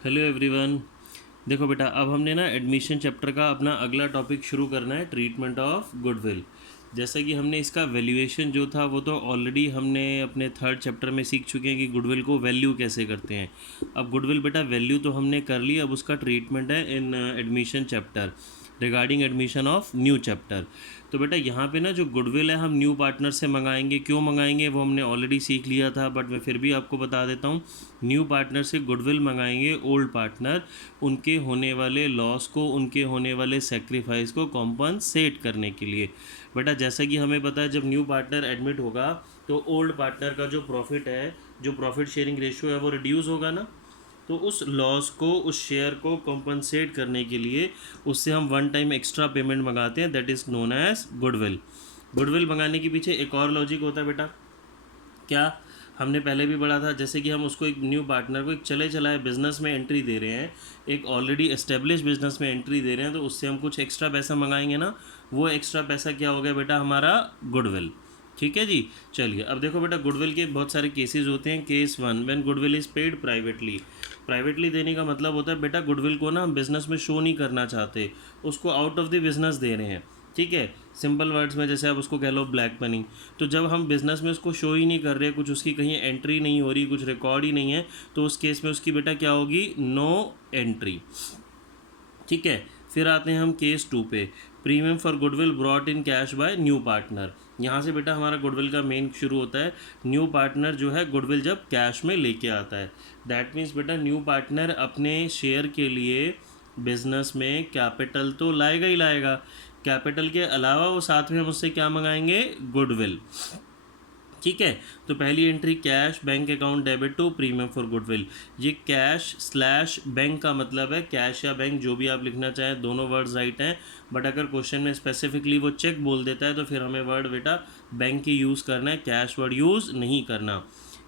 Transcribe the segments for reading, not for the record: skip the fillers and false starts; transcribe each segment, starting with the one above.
Hello everyone. देखो बेटा, अब हमने ना एडमिशन चैप्टर का अपना अगला टॉपिक शुरू करना है, ट्रीटमेंट ऑफ गुडविल। जैसा कि हमने इसका वैल्यूएशन जो था वो तो ऑलरेडी हमने अपने थर्ड चैप्टर में सीख चुके हैं कि गुडविल को वैल्यू कैसे करते हैं। अब गुडविल बेटा वैल्यू तो हमने कर ली, अब उसका ट्रीटमेंट है इन admission chapter regarding admission of new chapter. तो बेटा यहाँ पे ना जो गुडविल है हम न्यू पार्टनर से मंगाएंगे। क्यों मंगाएंगे वो हमने ऑलरेडी सीख लिया था, बट मैं फिर भी आपको बता देता हूँ। न्यू पार्टनर से गुडविल मंगाएंगे ओल्ड पार्टनर उनके होने वाले लॉस को, उनके होने वाले सेक्रीफाइस को कॉम्पनसेट करने के लिए। बेटा जैसा कि हमें पता है, जब न्यू पार्टनर एडमिट होगा तो ओल्ड पार्टनर का जो प्रॉफिट है, जो प्रॉफिट शेयरिंग रेशियो है वो रिड्यूस होगा ना। तो उस लॉस को, उस शेयर को कॉम्पनसेट करने के लिए उससे हम वन टाइम एक्स्ट्रा पेमेंट मंगाते हैं, that is known as goodwill. Goodwill मंगाने के पीछे एक और लॉजिक होता है बेटा। क्या हमने पहले भी पढ़ा था, जैसे कि हम उसको एक न्यू पार्टनर को एक चले चलाए बिजनेस में एंट्री दे रहे हैं, एक ऑलरेडी एस्टेब्लिश बिजनेस में एंट्री दे रहे हैं, तो उससे हम कुछ एक्स्ट्रा पैसा मंगाएंगे ना। वो एक्स्ट्रा पैसा क्या हो गया बेटा, हमारा गुडविल। ठीक है जी। चलिए अब देखो बेटा, गुडविल के बहुत सारे केसेस होते हैं। Case one, when goodwill is paid privately. Privately देने का मतलब होता है बेटा, गुडविल को ना हम बिज़नेस में शो नहीं करना चाहते, उसको आउट ऑफ द बिज़नेस दे रहे हैं। ठीक है, सिंपल वर्ड्स में जैसे आप उसको कह लो ब्लैक मनी। तो जब हम बिज़नेस में उसको शो ही नहीं कर रहे, कुछ उसकी कहीं एंट्री नहीं हो रही, कुछ रिकॉर्ड ही नहीं है, तो उस केस में उसकी बेटा क्या होगी, नो एंट्री। ठीक है, फिर आते हैं हम केस टू पे, premium for goodwill brought in cash by new partner. यहाँ से बेटा हमारा गुडविल का मेन शुरू होता है। न्यू पार्टनर जो है गुडविल जब कैश में लेके आता है, दैट मीन्स बेटा न्यू पार्टनर अपने शेयर के लिए बिजनेस में कैपिटल तो लाएगा ही लाएगा। कैपिटल के अलावा वो साथ में हम उससे क्या मंगाएंगे, गुडविल। ठीक है, तो पहली entry cash bank account debit to premium for goodwill. ये कैश स्लैश बैंक का मतलब है, कैश या बैंक जो भी आप लिखना चाहें, दोनों वर्ड्स राइट हैं। बट अगर क्वेश्चन में स्पेसिफिकली वो चेक बोल देता है तो फिर हमें वर्ड बेटा बैंक ही यूज़ करना है, कैश वर्ड यूज़ नहीं करना।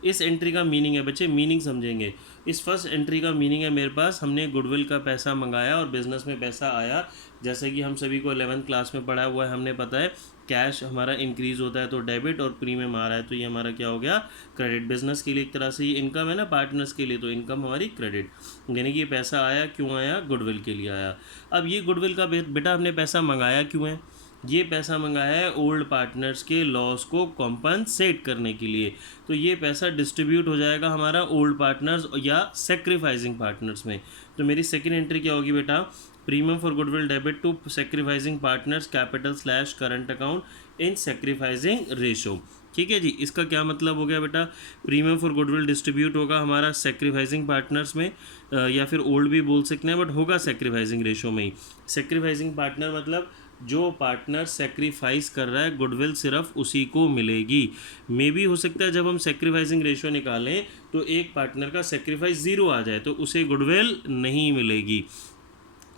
इस एंट्री का मीनिंग है बच्चे, मीनिंग समझेंगे। इस फर्स्ट एंट्री का मीनिंग है, मेरे पास हमने गुडविल का पैसा मंगाया और बिजनेस में पैसा आया। जैसे कि हम सभी को 11th क्लास में पढ़ा हुआ है, हमने पता है कैश हमारा इंक्रीज़ होता है तो डेबिट, और प्रीमियम आ रहा है तो ये हमारा क्या हो गया, क्रेडिट। बिजनेस के लिए एक तरह से ये इनकम है ना, पार्टनर्स के लिए तो इनकम हमारी क्रेडिट। यानी कि ये पैसा आया, क्यों आया, गुडविल के लिए आया। अब ये गुडविल का बेटा हमने पैसा मंगाया क्यों है, ये पैसा मंगाया है ओल्ड पार्टनर्स के लॉस को कॉम्पनसेट करने के लिए। तो ये पैसा डिस्ट्रीब्यूट हो जाएगा हमारा ओल्ड पार्टनर्स या सेक्रीफाइसिंग पार्टनर्स में। तो मेरी सेकंड एंट्री क्या होगी बेटा, premium for goodwill debit to sacrificing partners capital slash current account in sacrificing ratio. ठीक है जी, इसका क्या मतलब हो गया बेटा, प्रीमियम फॉर गुडविल डिस्ट्रीब्यूट होगा हमारा सेक्रीफाइसिंग पार्टनर्स में, या फिर ओल्ड भी बोल सकते हैं, बट होगा सेक्रीफाइसिंग रेशो में ही। सेक्रीफाइसिंग पार्टनर मतलब जो पार्टनर सेक्रीफाइस कर रहा है गुडविल सिर्फ उसी को मिलेगी। मे भी हो सकता है जब हम सेक्रीफाइसिंग रेशो निकालें तो एक पार्टनर का सेक्रीफाइस ज़ीरो आ जाए तो उसे गुडविल नहीं मिलेगी।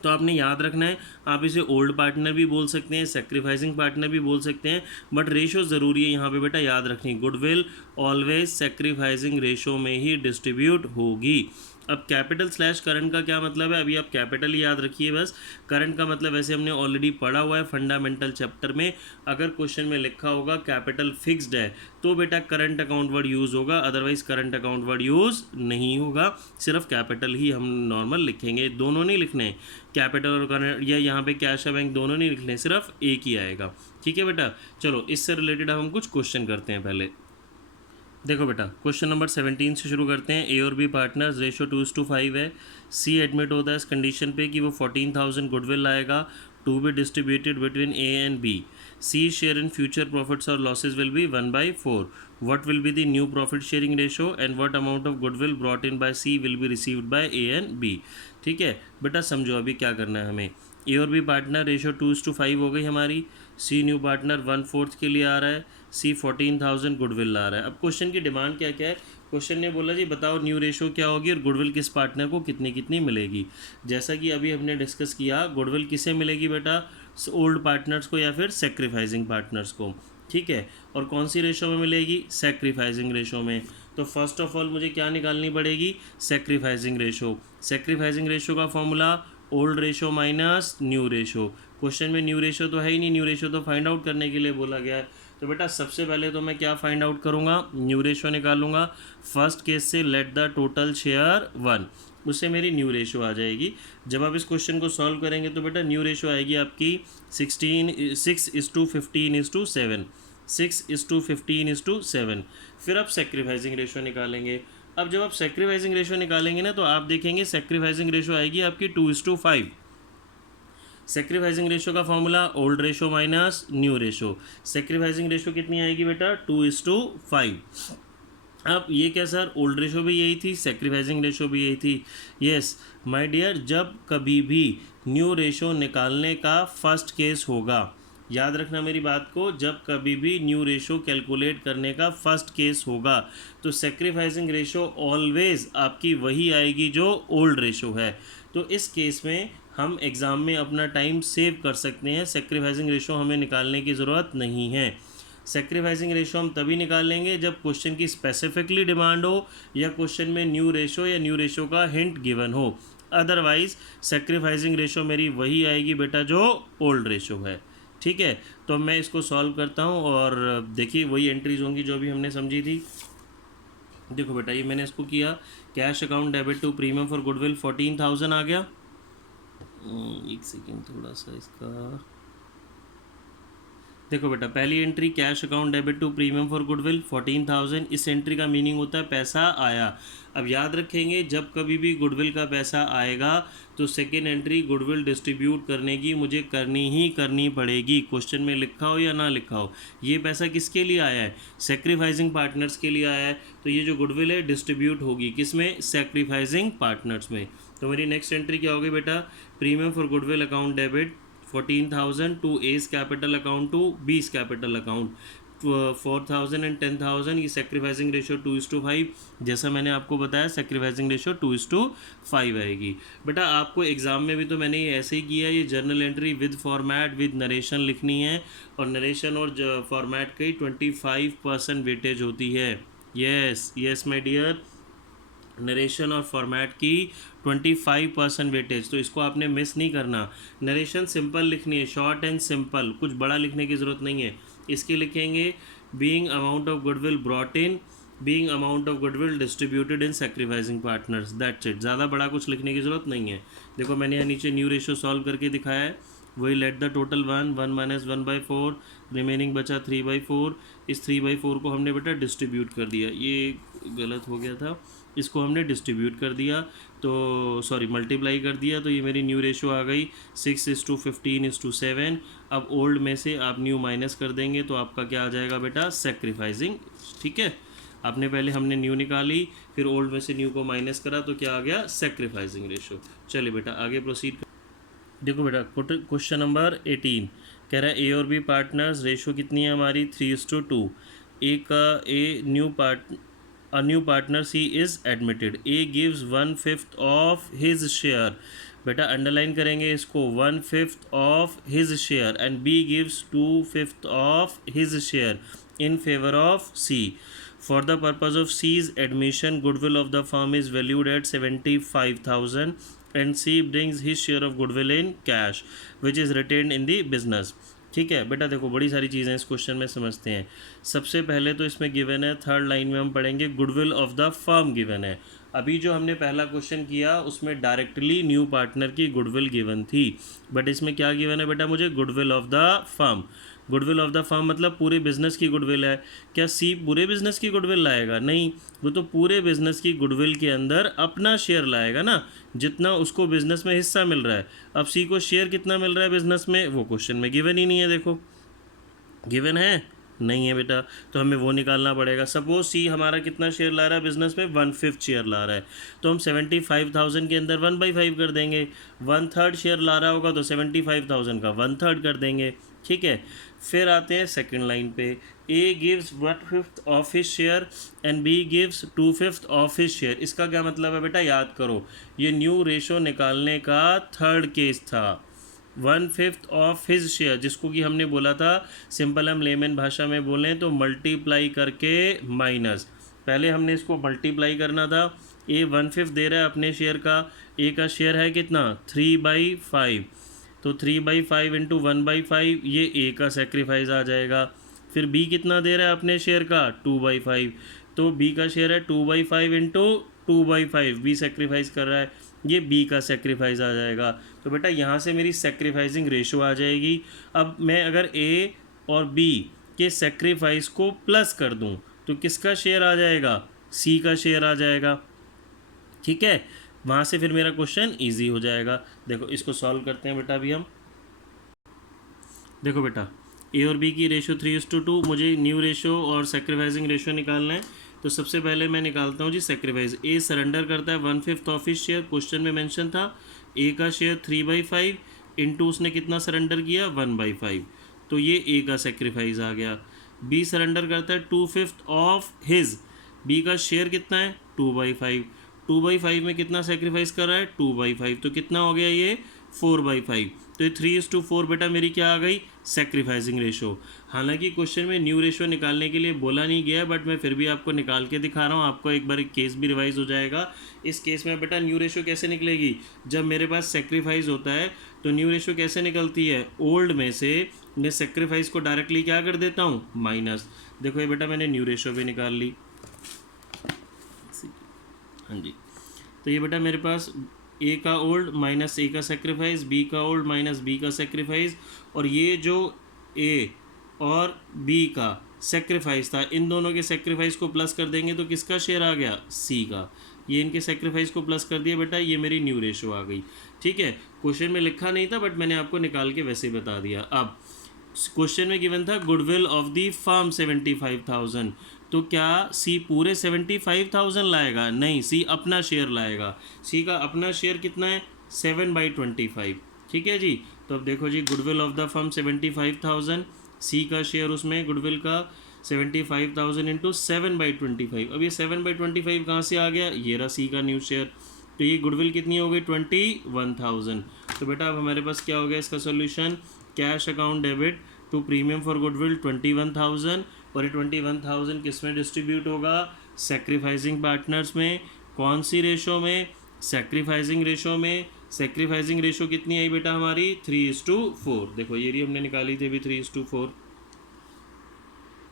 तो आपने याद रखना है, आप इसे ओल्ड पार्टनर भी बोल सकते हैं, सेक्रीफाइसिंग पार्टनर भी बोल सकते हैं, बट रेशो ज़रूरी है यहाँ पे बेटा याद रखनी, गुडविल ऑलवेज सेक्रीफाइसिंग रेशो में ही डिस्ट्रीब्यूट होगी। अब कैपिटल स्लैश करंट का क्या मतलब है, अभी आप कैपिटल ही याद रखिए बस। करंट का मतलब वैसे हमने ऑलरेडी पढ़ा हुआ है फंडामेंटल चैप्टर में। अगर क्वेश्चन में लिखा होगा कैपिटल फिक्स्ड है तो बेटा करंट अकाउंट वर्ड यूज़ होगा, otherwise current account word use नहीं होगा, सिर्फ कैपिटल ही हम नॉर्मल लिखेंगे। दोनों नहीं लिखने, कैपिटल और करंट या यहाँ पे कैश या बैंक दोनों नहीं लिखने, सिर्फ एक ही आएगा। ठीक है बेटा, चलो इससे रिलेटेड हम कुछ क्वेश्चन करते हैं। पहले देखो बेटा, क्वेश्चन नंबर 17 से शुरू करते हैं। ए और बी पार्टनर्स, रेशो 2:5 है। सी एडमिट होता है इस कंडीशन पे कि वो 14,000 गुडविल लाएगा to be distributed between A and B. C share in future profits और losses will be 1/4। What will be the new profit sharing ratio and what amount of goodwill brought in by C will be received by A and B. ठीक है बेटा, समझो अभी क्या करना है हमें। ए और बी पार्टनर, रेशो 2:5 हो गई हमारी। सी न्यू पार्टनर 1/4 के लिए आ रहा है। सी 14,000 गुडविल ला रहा है। अब क्वेश्चन की डिमांड क्या क्या है, क्वेश्चन ने बोला जी बताओ न्यू रेशो क्या होगी और गुडविल किस पार्टनर को कितनी कितनी मिलेगी। जैसा कि अभी हमने डिस्कस किया, गुडविल किसे मिलेगी बेटा, ओल्ड पार्टनर्स को या फिर सेक्रीफाइसिंग पार्टनर्स को। ठीक है, और कौन सी रेशो में मिलेगी, सेक्रीफाइसिंग रेशो में। तो फर्स्ट ऑफ ऑल मुझे क्या निकालनी पड़ेगी, सेक्रीफाइसिंग रेशो। सेक्रीफाइसिंग रेशो का formula old ratio minus new ratio. Question में न्यू रेशो तो है ही नहीं, न्यू रेशो तो फाइंड आउट करने के लिए बोला गया है। तो बेटा सबसे पहले तो मैं क्या फाइंड आउट करूँगा, न्यू रेशो निकालूंगा। फर्स्ट केस से लेट द टोटल शेयर 1। उससे मेरी न्यू रेशो आ जाएगी। जब आप इस क्वेश्चन को सॉल्व करेंगे तो बेटा न्यू रेशो आएगी आपकी 6:15:7, 6:15:7। फिर आप सेक्रीफाइसिंग रेशो निकालेंगे। अब जब आप सेक्रीफाइसिंग रेशो निकालेंगे ना तो आप देखेंगे सेक्रीफाइसिंग रेशो आएगी आपकी 2:5। सेक्रीफाइसिंग रेशो का formula old ratio minus new ratio. Sacrificing ratio कितनी आएगी बेटा 2:5। अब ये क्या सर, ओल्ड रेशो भी यही थी, सेक्रीफाइसिंग रेशो भी यही थी। यस माय डियर, जब कभी भी न्यू रेशो निकालने का फर्स्ट केस होगा, याद रखना मेरी बात को, जब कभी भी न्यू रेशो कैलकुलेट करने का फर्स्ट केस होगा तो सेक्रीफाइसिंग रेशो ऑलवेज आपकी वही आएगी जो ओल्ड रेशो है। तो इस केस में हम एग्ज़ाम में अपना टाइम सेव कर सकते हैं, सेक्रीफाइसिंग रेशो हमें निकालने की ज़रूरत नहीं है। सेक्रीफाइसिंग रेशो हम तभी निकालेंगे जब क्वेश्चन की स्पेसिफिकली डिमांड हो या क्वेश्चन में न्यू रेशो या न्यू रेशो का हिंट गिवन हो। अदरवाइज सेक्रीफाइसिंग रेशो मेरी वही आएगी बेटा जो ओल्ड रेशो है। ठीक है, तो मैं इसको सॉल्व करता हूँ और देखिए वही एंट्रीज होंगी जो भी हमने समझी थी। देखो बेटा ये मैंने इसको किया, cash account debit to premium for goodwill 14,000 आ गया। एक सेकेंड थोड़ा सा इसका, देखो बेटा पहली entry cash account debit to premium for goodwill 14,000। इस एंट्री का मीनिंग होता है पैसा आया। अब याद रखेंगे जब कभी भी गुडविल का पैसा आएगा तो सेकेंड एंट्री गुडविल डिस्ट्रीब्यूट करने की मुझे करनी ही करनी पड़ेगी, क्वेश्चन में लिखा हो या ना लिखा हो। ये पैसा किसके लिए आया है, सेक्रीफाइसिंग पार्टनर्स के लिए आया है। तो ये जो गुडविल है डिस्ट्रीब्यूट होगी किस में, सेक्रीफाइसिंग पार्टनर्स में। तो मेरी नेक्स्ट एंट्री क्या होगी बेटा, premium for goodwill account debit 14,000 to A's capital account to B's capital account 4,000 and 10,000। ये सेक्रीफाइसिंग रेशो 2:5। जैसा मैंने आपको बताया सेक्रीफाइसिंग रेशो 2:5 आएगी। बेटा आपको एग्जाम में भी तो मैंने ये ऐसे ही किया, ये journal entry with format with narration लिखनी है और नरेशन और फॉर्मेट की 25% वेटेज होती है। Yes yes my dear, narration और फॉर्मेट की 25% वेटेज, तो इसको आपने मिस नहीं करना। नरेशन सिंपल लिखनी है, शॉर्ट एंड सिंपल, कुछ बड़ा लिखने की ज़रूरत नहीं है। इसके लिखेंगे being amount of goodwill brought in, being amount of goodwill distributed in sacrificing partners, that's it. ज़्यादा बड़ा कुछ लिखने की ज़रूरत नहीं है। देखो मैंने यहाँ नीचे न्यू रेशो सॉल्व करके दिखाया है, वही let the total 1 minus 1/4, remaining बचा 3/4। इस 3/4 को हमने बेटा डिस्ट्रीब्यूट कर दिया, ये गलत हो गया था, इसको हमने डिस्ट्रीब्यूट कर दिया तो सॉरी मल्टीप्लाई कर दिया, तो ये मेरी न्यू रेशो आ गई 6:15:7। अब ओल्ड में से आप न्यू माइनस कर देंगे तो आपका क्या आ जाएगा बेटा, सेक्रीफाइसिंग। ठीक है, आपने पहले हमने न्यू निकाली फिर ओल्ड में से न्यू को माइनस करा तो क्या आ गया, सेक्रीफाइसिंग रेशो। चलिए बेटा आगे प्रोसीड। देखो बेटा क्वेश्चन नंबर 18 कह रहा है ए और बी पार्टनर्स, रेशो कितनी है हमारी 3:2। ए का a new partner C is admitted. A gives 1/5 of his share, बेटा अंडरलाइन करेंगे इसको, 1/5 of his share and B gives 2/5 of his share in favor of C. For the purpose of C's admission, goodwill of the firm is valued at 75,000 and C brings his share of goodwill in cash which is retained in the business. ठीक है बेटा, देखो बड़ी सारी चीज़ें इस question में समझते हैं। सबसे पहले तो इसमें गिवन है, थर्ड लाइन में हम पढ़ेंगे goodwill of the firm given है। अभी जो हमने पहला क्वेश्चन किया उसमें डायरेक्टली न्यू पार्टनर की गुडविल गिवन थी, बट इसमें क्या गिवन है बेटा मुझे, goodwill of the firm. Goodwill of the firm मतलब पूरे बिजनेस की गुडविल है। क्या सी पूरे बिजनेस की गुडविल लाएगा, नहीं, वो तो पूरे बिजनेस की गुडविल के अंदर अपना शेयर लाएगा ना, जितना उसको बिजनेस में हिस्सा मिल रहा है। अब सी को शेयर कितना मिल रहा है बिजनेस में, वो क्वेश्चन में गिवन ही नहीं है। देखो गिवन है नहीं है बेटा, तो हमें वो निकालना पड़ेगा। सपोज सी हमारा कितना शेयर ला रहा है बिजनेस में, 1/5 शेयर ला रहा है, तो हम 75,000 के अंदर 1/5 कर देंगे। 1/3 शेयर ला रहा होगा तो 75,000 का 1/3 कर देंगे। ठीक है, फिर आते हैं सेकंड लाइन पे, A gives 1/5 of his share and B gives 2/5 of his share. इसका क्या मतलब है बेटा, याद करो, ये न्यू रेशो निकालने का थर्ड केस था। 1/5 ऑफ हिज शेयर, जिसको कि हमने बोला था सिंपल हम लेमन भाषा में बोलें तो मल्टीप्लाई करके माइनस, पहले हमने इसको मल्टीप्लाई करना था। ए 1/5 दे रहा है अपने शेयर का, ए का शेयर है कितना 3/5, तो 3/5 इंटू 1/5 ये ए का सेक्रीफाइस आ जाएगा। फिर बी कितना दे रहा है अपने शेयर का 2/5, तो बी का शेयर है 2/5 इंटू 2/5 बी सेक्रीफाइस कर रहा है, ये बी का सेक्रीफाइस आ जाएगा। तो बेटा यहाँ से मेरी सेक्रीफाइसिंग रेशो आ जाएगी। अब मैं अगर ए और बी के सेक्रीफाइस को प्लस कर दूँ तो किसका शेयर आ जाएगा, सी का शेयर आ जाएगा। ठीक है, वहाँ से फिर मेरा क्वेश्चन ईजी हो जाएगा। देखो इसको सॉल्व करते हैं बेटा अभी हम। देखो बेटा ए और बी की रेशो 3:2, मुझे न्यू रेशो और सेक्रीफाइसिंग रेशो निकालना है। तो सबसे पहले मैं निकालता हूँ जी सेक्रीफाइस। ए सरेंडर करता है 1/5 ऑफ हिज शेयर, क्वेश्चन में मेंशन था। ए का शेयर 3/5 इंटू उसने कितना सरेंडर किया 1/5, तो ये ए का सेक्रीफाइस आ गया। बी सरेंडर करता है 2/5 ऑफ हिज, बी का शेयर कितना है 2/5, 2/5 में कितना सेक्रीफाइस कर रहा है 2/5, तो कितना हो गया ये 4/5। तो ये 3:4 बेटा मेरी क्या आ गई सेक्रीफाइसिंग रेशो। हालांकि क्वेश्चन में न्यू रेशो निकालने के लिए बोला नहीं गया, बट मैं फिर भी आपको निकाल के दिखा रहा हूँ, आपको एक बार एक केस भी रिवाइज हो जाएगा। इस केस में बेटा न्यू रेशो कैसे निकलेगी, जब मेरे पास सेक्रीफाइस होता है तो न्यू रेशो कैसे निकलती है, ओल्ड में से मैं सेक्रीफाइस को डायरेक्टली क्या कर देता हूँ माइनस। देखो ये बेटा मैंने न्यू रेशो भी निकाल ली। हाँ जी, तो ये बेटा मेरे पास ए का ओल्ड माइनस ए का सेक्रीफाइस, बी का ओल्ड माइनस बी का सेक्रीफाइस, और ये जो ए और बी का सेक्रीफाइस था इन दोनों के सेक्रीफाइस को प्लस कर देंगे तो किसका शेयर आ गया सी का। ये इनके सेक्रीफाइस को प्लस कर दिया बेटा, ये मेरी न्यू रेशो आ गई। ठीक है, क्वेश्चन में लिखा नहीं था बट मैंने आपको निकाल के वैसे ही बता दिया। अब क्वेश्चन में गिवन था गुडविल ऑफ द फर्म 75,000, तो क्या सी पूरे 75,000 लाएगा, नहीं सी अपना शेयर लाएगा। सी का अपना शेयर कितना है 7/25। ठीक है जी, तो अब देखो जी गुडविल ऑफ द फर्म 75,000, सी का शेयर उसमें गुडविल का 75,000 इंटू 7/25। अब ये 7/25 कहाँ से आ गया, ये रहा सी का न्यू शेयर, तो ये गुडविल कितनी हो गई 21,000। तो बेटा अब हमारे पास क्या हो गया इसका solution, cash account debit to premium for goodwill 21,000, और ये 21,000 किस में डिस्ट्रीब्यूट होगा, सेक्रीफाइसिंग पार्टनर्स में। कौन सी रेशो में, सेक्रीफाइसिंग रेशो में। सेक्रीफाइसिंग रेशो कितनी आई बेटा हमारी 3:4। देखो ये हमने निकाली थी अभी 3:4।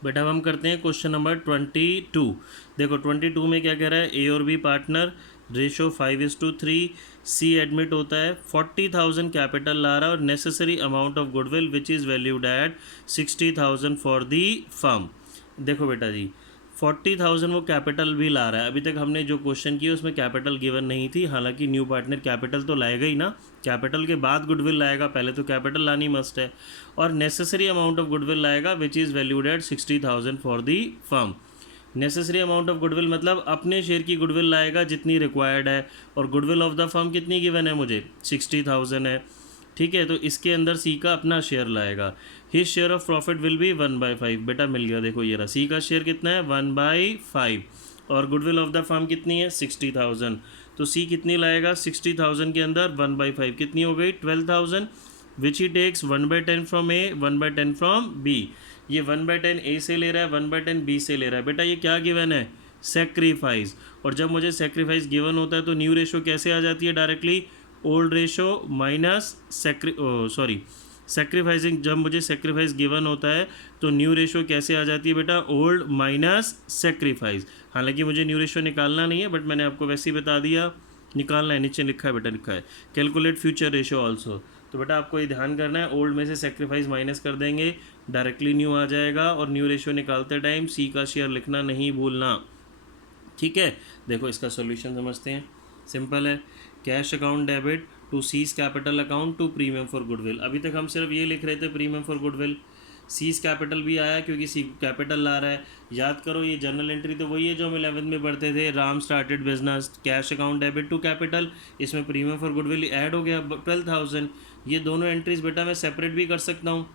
बेटा अब हम करते हैं क्वेश्चन नंबर 22। देखो 22 में क्या कह रहा है, ए और B partner, ratio 5:3, C admit होता है, 40,000 कैपिटल ला रहा है और necessary amount of goodwill which is valued at 60,000 for the firm. देखो बेटा जी 40,000 वो कैपिटल भी ला रहा है। अभी तक हमने जो क्वेश्चन किया उसमें कैपिटल गिवन नहीं थी, हालांकि न्यू पार्टनर कैपिटल तो लाएगा ही ना, कैपिटल के बाद गुडविल लाएगा, पहले तो कैपिटल लानी मस्ट है। और नेसेसरी अमाउंट ऑफ गुडविल लाएगा विच is valued at 60,000 for the firm. Necessary amount of goodwill मतलब अपने शेयर की गुडविल लाएगा जितनी रिक्वायर्ड है, और गुडविल ऑफ द फर्म कितनी गिवन है मुझे 60,000 है। ठीक है, तो इसके अंदर सी का अपना शेयर लाएगा। His share of profit will be 1/5। बेटा मिल गया, देखो ये रहा, सी का शेयर कितना है 1/5, और गुडविल ऑफ द फर्म कितनी है 60,000। तो सी कितनी लाएगा 60,000 के अंदर 1/5 कितनी हो गई 12,000, which he takes 1/10 from A 1/10 from B. ये 1/10 ए से ले रहा है 1/10 बी से ले रहा है। बेटा ये क्या गिवन है सेक्रीफाइस, और जब मुझे सेक्रीफाइस गिवन होता है तो न्यू रेशो कैसे आ जाती है directly, old ratio minus sacrificing. जब मुझे सेक्रीफाइस गिवन होता है तो न्यू रेशो कैसे आ जाती है बेटा, ओल्ड माइनस सेक्रीफाइस। हालांकि मुझे न्यू रेशो निकालना नहीं है बट मैंने आपको वैसे ही बता दिया, निकालना है, नीचे लिखा है बेटा, लिखा है कैलकुलेट फ्यूचर रेशो ऑल्सो। तो बेटा आपको ये ध्यान करना है, ओल्ड में से सेक्रीफाइस माइनस कर देंगे, डायरेक्टली न्यू आ जाएगा, और न्यू रेशो निकालते टाइम सी का शेयर लिखना नहीं भूलना। ठीक है, देखो इसका सोल्यूशन समझते हैं, सिंपल है। Cash account debit to C's capital account to premium for goodwill. अभी तक हम सिर्फ ये लिख रहे थे premium for goodwill, C's capital भी आया क्योंकि सी कैपिटल ला रहा है। याद करो ये जर्नल एंट्री तो वही है जो हम 11th में पढ़ते थे, Ram started business, cash account debit to capital, इसमें प्रीमियम फॉर गुडविल ऐड हो गया 12,000। ये दोनों एंट्रीज बेटा मैं सेपरेट भी कर सकता हूँ,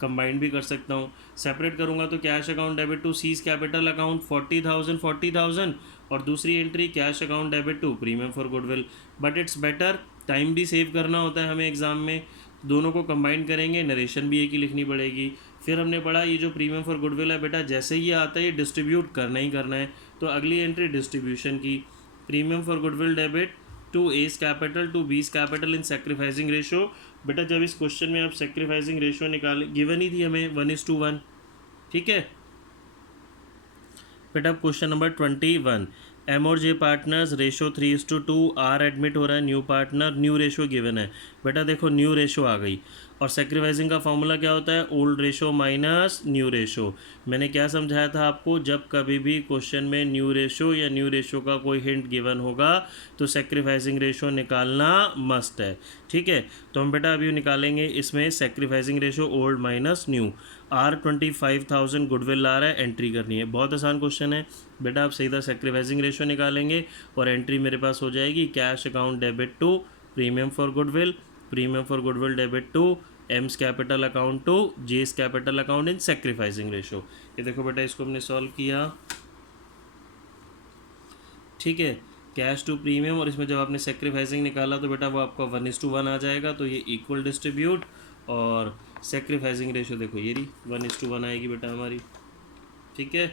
कंबाइन भी कर सकता हूँ। सेपरेट करूँगा तो cash account debit to C's capital account 40,000, और दूसरी entry cash account debit to premium for goodwill. But it's better, time भी सेव करना होता है हमें एग्जाम में, दोनों को कंबाइन करेंगे, नरेशन भी एक ही लिखनी पड़ेगी। फिर हमने पढ़ा ये जो प्रीमियम फॉर गुडविल है बेटा जैसे ही आता है ये डिस्ट्रीब्यूट करना ही करना है, तो अगली एंट्री डिस्ट्रीब्यूशन की, premium for goodwill debit to A's capital to B's capital in sacrificing ratio. बेटा जब इस क्वेश्चन में आप सेक्रीफाइसिंग रेशो निकाले, गिवन ही थी हमें 1:1। ठीक है बेटा, क्वेश्चन नंबर 21, एम और जे पार्टनर्स रेशो 3:2, आर एडमिट हो रहा है, new partner, new ratio given है। बेटा देखो न्यू रेशो आ गई, और सेक्रीफाइसिंग का फॉर्मूला क्या होता है, old ratio minus new ratio. मैंने क्या समझाया था आपको, जब कभी भी क्वेश्चन में न्यू रेशो या न्यू रेशो का कोई हिंट गिवन होगा तो सेक्रीफाइसिंग रेशो निकालना मस्ट है। ठीक है, तो हम बेटा अभी निकालेंगे इसमें sacrificing ratio old minus new. R25,000 goodwill ला रहा है, एंट्री करनी है। बहुत आसान क्वेश्चन है बेटा, आप सीधा सेक्रीफाइसिंग रेशो निकालेंगे और एंट्री मेरे पास हो जाएगी cash account debit to premium for goodwill, premium for goodwill debit to A's capital account to J's capital account in sacrificing ratio. ये देखो बेटा, इसको हमने सॉल्व किया। ठीक है, कैश टू प्रीमियम, और इसमें जब आपने सेक्रीफाइसिंग निकाला तो बेटा वो आपका 1:1 आ जाएगा, तो ये इक्वल डिस्ट्रीब्यूट, और सेक्रीफाइसिंग रेशो देखो ये रही 1:1 आएगी बेटा हमारी। ठीक है।